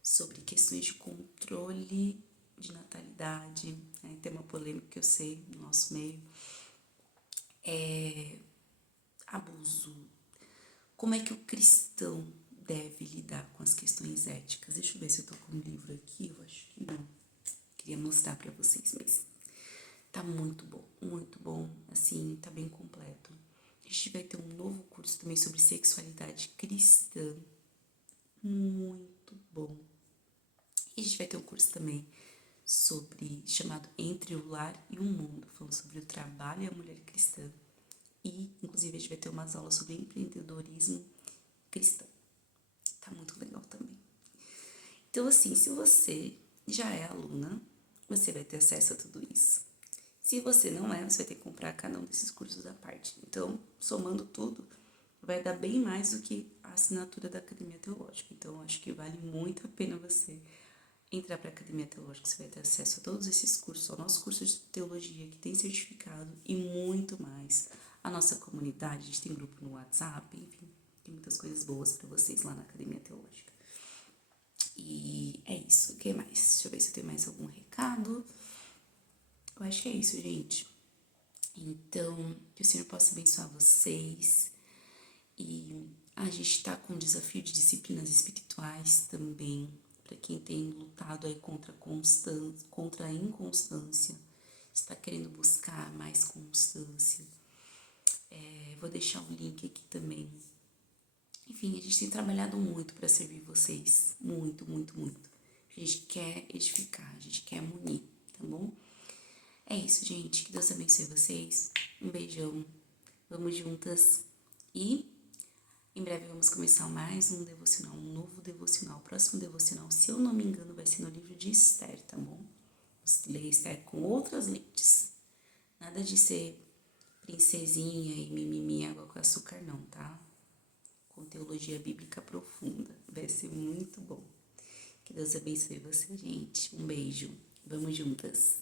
sobre questões de controle de natalidade, né? Tem uma polêmica que eu sei no nosso meio. Abuso. Como é que o cristão deve lidar com as questões éticas? Deixa eu ver se eu tô com um livro aqui, eu acho que não. Queria mostrar pra vocês, mas tá muito bom, assim, tá bem completo. A gente vai ter um novo curso também sobre sexualidade cristã, muito bom. E a gente vai ter um curso também chamado Entre o Lar e o Mundo, falando sobre o trabalho e a mulher cristã. E, inclusive, a gente vai ter umas aulas sobre empreendedorismo cristão. Tá muito legal também. Então, assim, se você já é aluna, você vai ter acesso a tudo isso. Se você não é, você vai ter que comprar cada um desses cursos à parte. Então, somando tudo, vai dar bem mais do que a assinatura da Academia Teológica. Então, acho que vale muito a pena você entrar para a Academia Teológica. Você vai ter acesso a todos esses cursos, ao nosso curso de teologia, que tem certificado, e muito mais. A nossa comunidade, a gente tem grupo no WhatsApp, enfim, tem muitas coisas boas para vocês lá na Academia Teológica. E é isso. O que mais? Deixa eu ver se eu tenho mais algum recado. Eu acho que é isso, gente. Então, que o Senhor possa abençoar vocês. E a gente tá com um desafio de disciplinas espirituais também, para quem tem lutado aí contra a inconstância, está querendo buscar mais constância. Vou deixar o link aqui também. Enfim, a gente tem trabalhado muito para servir vocês. Muito, muito, muito. A gente quer edificar, a gente quer munir, tá bom? É isso, gente. Que Deus abençoe vocês. Um beijão. Vamos juntas. E em breve vamos começar mais um devocional, um novo devocional. O próximo devocional, se eu não me engano, vai ser no livro de Esther, tá bom? Vamos ler Esther com outras lentes. Nada de ser princesinha e mimimi, água com açúcar, não, tá? Com teologia bíblica profunda. Vai ser muito bom. Que Deus abençoe você, gente. Um beijo. Vamos juntas.